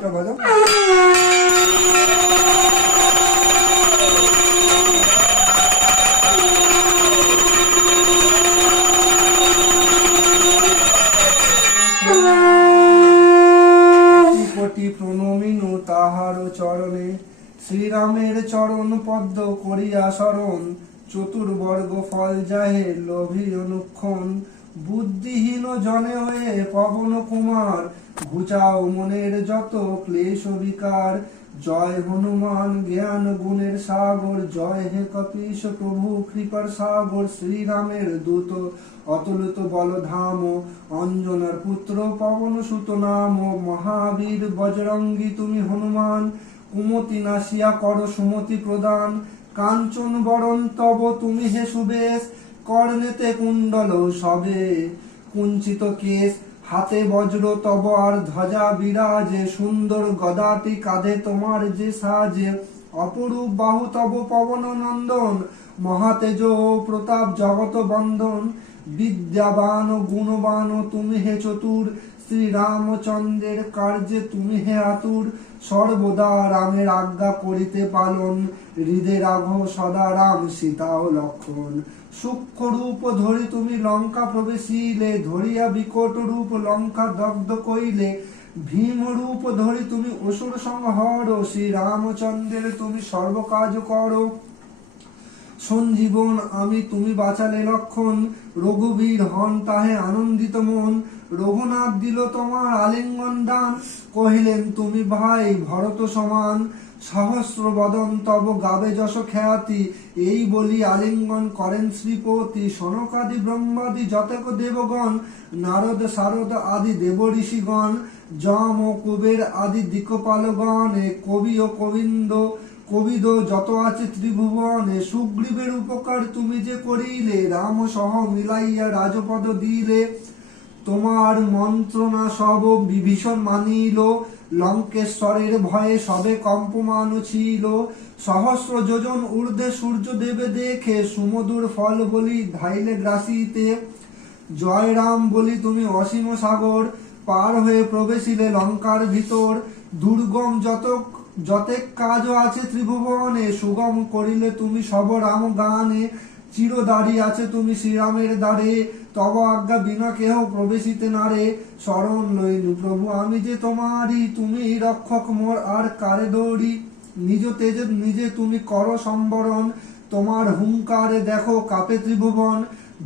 এটা বাজাও। কোটি প্রণমিনু তাহার চরণে, শ্রীরামের চরণ পদ্ম করিয়া শরণ, চতুর্বর্গ ফল যাহে লোভী অনুক্ষণ, বুদ্ধিহীন জনে হয়ে পবন কুমার, ঘুচাও মনের যত ক্লেশ বিকার। জয় হনুমান জ্ঞান গুণের সাগর, জয় হে কপীশ প্রভু কৃপার সাগর, শ্রীরামের দূত অতুলিত বলধাম, অঞ্জনার পুত্র পবন সুত নাম, মহাবীর বজরঙ্গী তুমি হনুমান, কুমতি নাসিয়া কর সুমতি প্রদান, কাঞ্চন বরণ তব তুমি হে সুবেশ, কর্ণেতে কুণ্ডল সবে কুঞ্চিত কেশ, হাতে বজ্র তব আর ধ্বজা বিরাজে, সুন্দর গদাটি কাঁধে তোমার যে সাজে, অপরূপ বাহু তব পবন নন্দন, মহাতেজ প্রতাপ জগত বন্দন, বিদ্যাবান গুণবান তুমি হে চতুর, শ্রীরামচন্দ্রের কার্যে তুমি হে আতুর, সর্বদা রামের আজ্ঞা করিতে পালন, হৃদে রাঘব সদা রাম সীতা ও লক্ষণ। সূক্ষ্ম রূপ ধরি তুমি লঙ্কা প্রবেশিলে, ধরিয়া বিকট রূপ লঙ্কা দগ্ধ কইলে, ভীম রূপ ধরি তুমি অসুর সংহর, শ্রীরামচন্দ্রের তুমি সর্বকাজ করো। সঞ্জীবন আমি তুমি বাঁচালে লক্ষণ, রঘুবীর হন তাহে আনন্দিত মন, রঘুনাথ দিল তোমার আলিঙ্গন দান, কহিলেন তুমি ভাই ভরত সমান, সহস্র বদন তব গাবে যশ খ্যাতি, এই বলি আলিঙ্গন করেন শ্রীপতি, সনকাদি ব্রহ্মাদি যতক দেবগণ, নারদ শারদ আদি দেব ঋষিগণ, যম ও কুবের আদি দিকপালগণ, কবি ও কবিদ যত আছে ত্রিভুবনে, সুগ্রীবের উপকার তুমি যে করিলে, রাম সহ মিলাইয়া রাজপদ দিলে, তোমার মন্ত্রণা সব বিভীষণ মানিল, লঙ্কেশ্বরের ভয়ে সবে কম্পমান ছিল, সহস্র যোজন ঊর্ধ্বে সূর্য দেবে দেখে, সুমধুর ফল বলি ধাইলে গ্রাসিতে, জয় রাম বলি তুমি অসীম সাগর, পার হয়ে প্রবেশিলে লঙ্কার ভিতর, দুর্গম যতেক কাজ আছে ত্রিভুবনে, সুগম করিলে তুমি সব রাম গানে, চিরদারি আছে তুমি শ্রীরামের দ্বারে, তব আজ্ঞা বিনা কেহ প্রবেশিতে নারে, শরণ লইনু প্রভু আমি যে তোমারি, তুমি রক্ষক মোর আর কারে দৌড়ি, নিজ তেজে নিজে তুমি কর সম্বরণ, তোমার হুঙ্কারে দেখো কাপে ত্রিভুবন,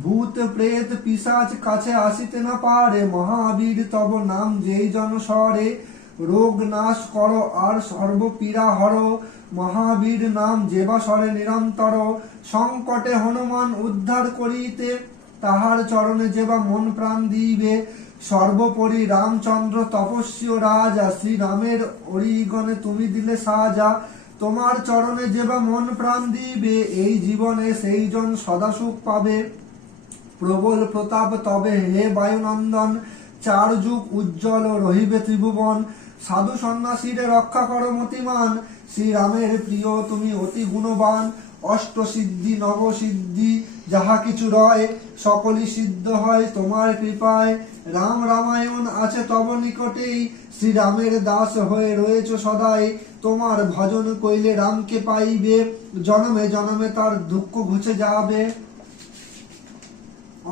ভূত প্রেত পিশাচ কাছে আসিতে না পারে, মহাবীর তব নাম যেই জন স্বরে, রোগ নাশ করো আর সর্বপীড়া হরো, মহাবীর নাম যেবা স্বরে নিরন্তর, সংকটে হনুমান উদ্ধার করিতে, তাহার চরণে যেবা মন প্রাণ দিবে, সর্বোপরি রামচন্দ্র তপস্বী রাজা, শ্রীরামের অরিগণে তুমি দিলে সাজা, তোমার চরণে যেবা মন প্রাণ দিবে, এই জীবনে সেই জন সদা সুখ পাবে, প্রবল প্রতাপ তবে হে বায়ুনন্দন, চার যুগ উজ্জ্বল রহিবে ত্রিভুবন, সাধু সন্ন্যাসীরে রক্ষা করো মতিমান, শ্রীরামের প্রিয় তুমি অতি গুণবান, অষ্ট সিদ্ধি নব সিদ্ধি যাহা কিছু রয়, সকলই সিদ্ধ হয় তোমার কৃপায়, রাম রামায়ণ আছে তব নিকটেই, শ্রীরামের দাস হয়ে রয়েছ সদাই, তোমার ভজন কইলে রামকে পাইবে, জনমে জনমে তার দুঃখ ঘুচে যাবে,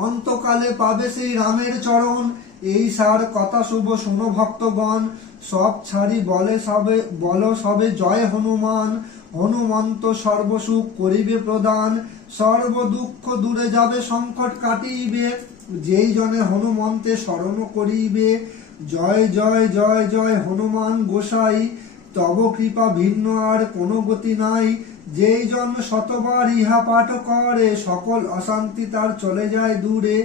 অন্তকালে পাবে সেই রামের চরণ, এই সার কথা শুভ শুনো ভক্তগণ, সব ছাড়ি বল সবে জয় হনুমান, হনুমন্ত সর্বসুখ করিবে প্রদান, সর্ব দুঃখ দূরে যাবে সংকট কাটিবে, যেই জনে হনুমন্তে শরণ করিবে, জয় জয় জয় জয় হনুমান গোসাই, তব কৃপা ভিন্ন আর কোনো গতি নাই, যেই জন শতবার ইহা পাঠ করে, সকল অশান্তি তার চলে যায় দূরে,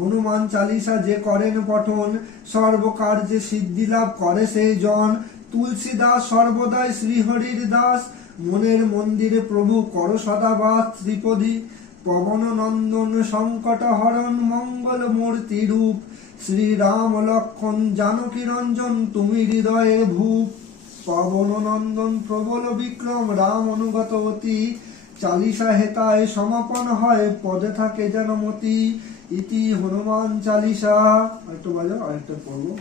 হনুমান চালিসা যে করেন পঠন, সর্বকার্যে সিদ্ধি লাভ করে সেই জন, তুলসীদাস সর্বদাই শ্রীহরির দাস, মনের মন্দিরে প্রভু কর সদাবাস, ত্রিপদী পবন নন্দন সংকট হরণ, মঙ্গল মূর্তি রূপ, শ্রীরাম লক্ষণ জানকী রঞ্জন তুমি হৃদয়ে ভূপ, পবন নন্দন প্রবল বিক্রম রাম অনুগত অতি, চালিসা হেতায় সমাপন হয় পদে থাকে যেন মতি, ইতি হনুমান চালিসা। আরেকটু বাজাও, আরেকটা পড়বো।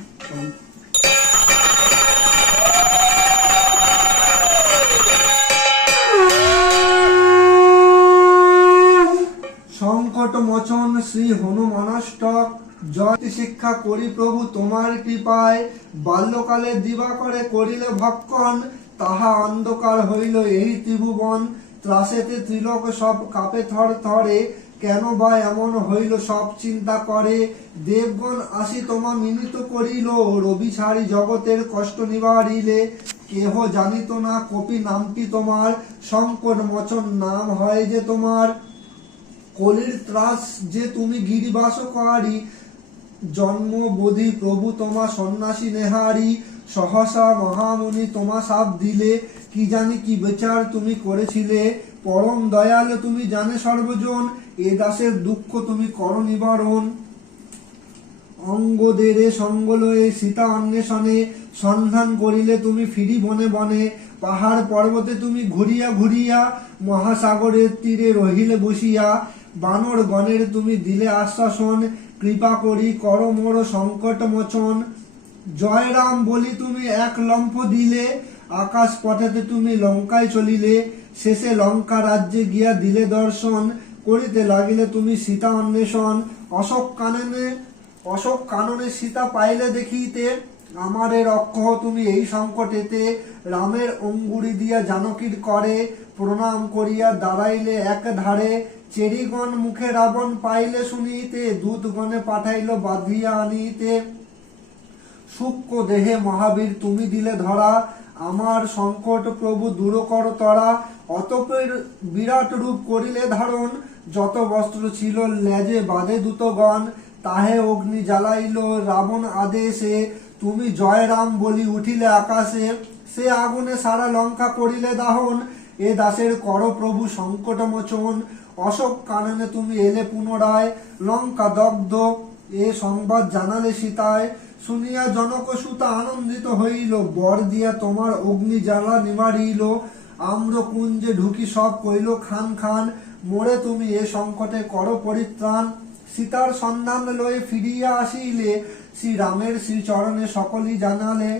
শ্রী হনুমানাষ্টক। জয় শিক্ষা করি প্রভু তোমার কৃপায়, বাল্যকালে দিবাকরে করিলে ভক্ষণ, তাহা অন্ধকার হইল এই ত্রিভুবন। ত্রাসেতে ত্রিলোক সব কাপে থর থরে, কেন বা এমন হইল সব চিন্তা করে। দেবগণ আসি তোমা মিনিত করিল, রবি ছাড়ি জগতের কষ্ট নিবারিলে। কেহ জানিত না কপি নামটি তোমার, সংকট মোচন নাম হয় যে তোমার। কলির ত্রাস যে তুমি গিরিবাসকারী, জন্ম বোধি প্রভু তোমা সন্ন্যাসী নেহারি। সহসা মহামুনি তোমা সাপ দিলে, কি জানি কি বিচার তুমি করেছিলে। পরম দয়ালু তুমি জানে সর্বজন, এ দাসের দুঃখ তুমি করো নিবারণ। অঙ্গদেরে সঙ্গ লয়ে সীতা অন্বেষণে, সন্ধান করিলে তুমি ফিরি বনে বনে। পাহাড় পর্বতে তুমি ঘুরিয়া ঘুরিয়া, মহাসাগরের তীরে রহিলে বসিয়া। বানর গণের তুমি দিলে আশ্বাসন, কৃপা করি কর মোর সংকট মোচন। জয় রাম বলি তুমি এক লম্ফ দিলে, আকাশ পথেতে তুমি লঙ্কায় চলিলে। শেষে লঙ্কা রাজ্যে গিয়া দিলে দর্শন, করিতে লাগিলে তুমি সীতা অন্বেষণ। অশোক কাননে সীতা পাইলে দেখিতে, আমারে রক্ষহ তুমি এই সংকটেতে। রামের অঙ্গুরি দিয়া জানকীর করে, প্রণাম করিয়া দাঁড়াইলে এক ধারে। চেরিগণ মুখে রাবণ পাইলে শুনিতে, দূতগণে পাঠাইল বাঁধিয়া আনিতে। সূক্ষ্ম দেহে মহাবীর তুমি দিলে ধরা, আমার সংকট প্রভু দূর কর তরা। অতপর বিরাট রূপ করিলে ধারণ, যত বস্ত্র ছিল লেজে বাঁধে দূতগণ। তাহে অগ্নি জ্বালাইল রাবণ আদেশে, তুমি জয় রাম বলি উঠিলে আকাশে। সে আগুনে সারা লঙ্কা করিলে দাহন, এ দাসের কর প্রভু সংকট মোচন। অশোক কাননে তুমি এলে পুনরায়, লঙ্কা দগ্ধ এ সংবাদ জানালে সীতায়। শুনিয়া জনক সুতা আনন্দিত হইল, বর দিয়া তোমার অগ্নি জ্বালা নিবারিল। আম্র কুঞ্জে ঢুকি সব কইল খান খান, মোরে তুমি এ সংকটে কর পরিত্রাণ। সীতার সন্ধান লয়ে ফিরিয়া আসিলে, শ্রী রামের শ্রী চরণে সকলই জানালে।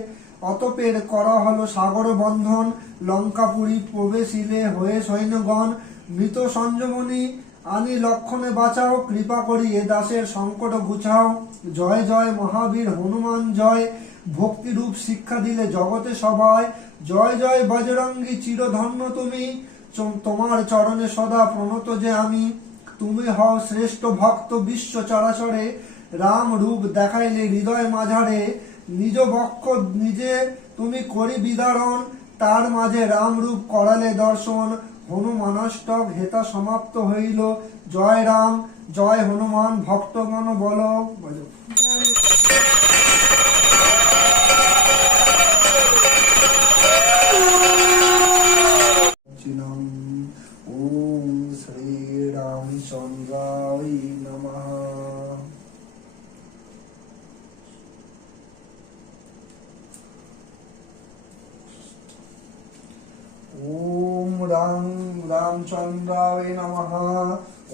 অতপের করা হলো সাগর বন্ধন, লঙ্কাপুরী প্রবেশিলে হয়ে সৈন্যগণ। মৃত সঞ্জীবনী আনি লক্ষণে বাঁচাও, কৃপা করি এ দাসের সংকট ঘুচাও। জয় জয় মহাবীর হনুমান জয়, ভক্তিরূপ শিক্ষা দিলে জগতে সবাই। জয় জয় বজরঙ্গী চিরধন্য তুমি, তোমার চরণে সদা প্রণত যে আমি। তুমি হও শ্রেষ্ঠ ভক্ত বিশ্ব চরাচরে, রাম রূপ দেখাইলে হৃদয় মাঝারে। নিজ বক্ষ নিজে তুমি করি বিদারণ, তার মাঝে রাম রূপ করালে দর্শন। হনুমানাষ্টক হেতা সমাপ্ত হইল, জয় রাম জয় হনুমান ভক্তগণ বলো। ওম শ্রী রামচন্দ্রায় নমঃ। ওম রামচন্দ্রায় নমঃ।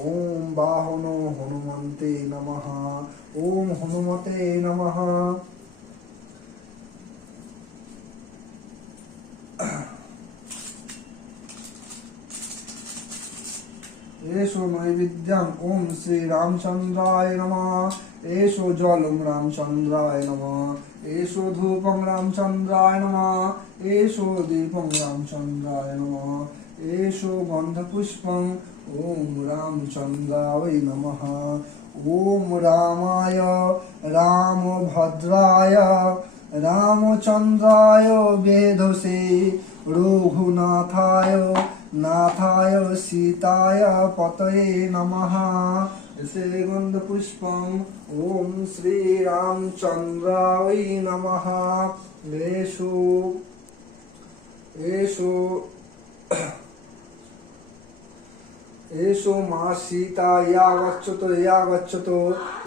ওম বাহন হনুমন্তে নমঃ। ওম হনুমতে নমঃ। एषो नैवेद्यम् ओम श्री रामचंद्राय नमः। एषो जलम रामचंद्राय नमः। एषो धूपम रामचंद्राय नमः। एषो दीपम रामचंद्राय नमः। एषो गंधपुष्पम ओम रामचंद्राय नमः। ओम रामाय रामभद्राय रामचंद्राय वेधसे, रघुनाथाय नाथाय सीताय पतये नमः। से गंध पुष्पम ओम श्री रामचंद्राय नमः। एषो एषो एषो मा सीता या गच्छतो या गच्छतो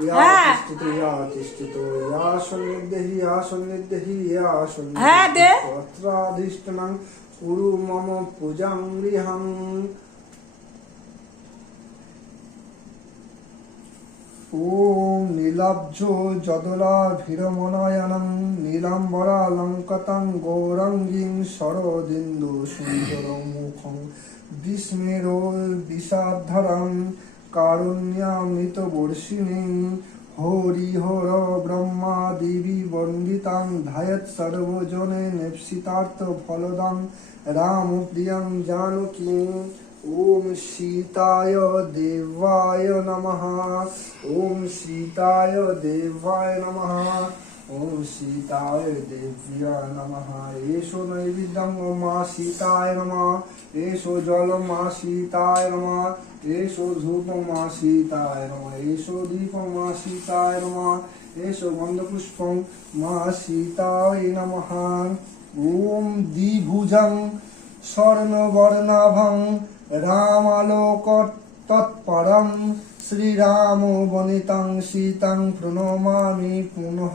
या तिष्ठतो या तिष्ठतो या सन्निधि या सन्निधि या सन्निधि अत्राधिष्ठनं कुरु मम पूजां गृहम्। ओम नीलाब्जो जदलाभिरमनयनं नीलाम्बरालङ्कृतं गौरङ्गीं शरदिन्दु सुन्दरं मुखं विस्मेरो विषाधरं কারুণ্যামৃত বর্ষিণী হরিহর ব্রহ্মা দেবী বন্দিতাং ধায়ৎ সর্বজনে নেপ্সিতার্থ ফলদাং রামপ্রিয়ং জানকী। ওম সীতায় দেবায় নমঃ। ওম সীতায় দেবায় নমঃ। ওম সীতায় দেব্যায় নমঃ। এষো নৈবেদ্যং মা সীতায় নমঃ। এষো জলম মা সীতায় নমঃ। এষো ধূপং মা সীতায় নমঃ। এষো দীপং মা সীতায় নমঃ। এষো গন্ধপুষ্পং মা সীতায় নমঃ। ওম দ্বিভুজং স্বর্ণবর্ণাভং রামালোক তৎপরং শ্রীরাম বনিতাং সীতাং প্রণমামি পুনঃ।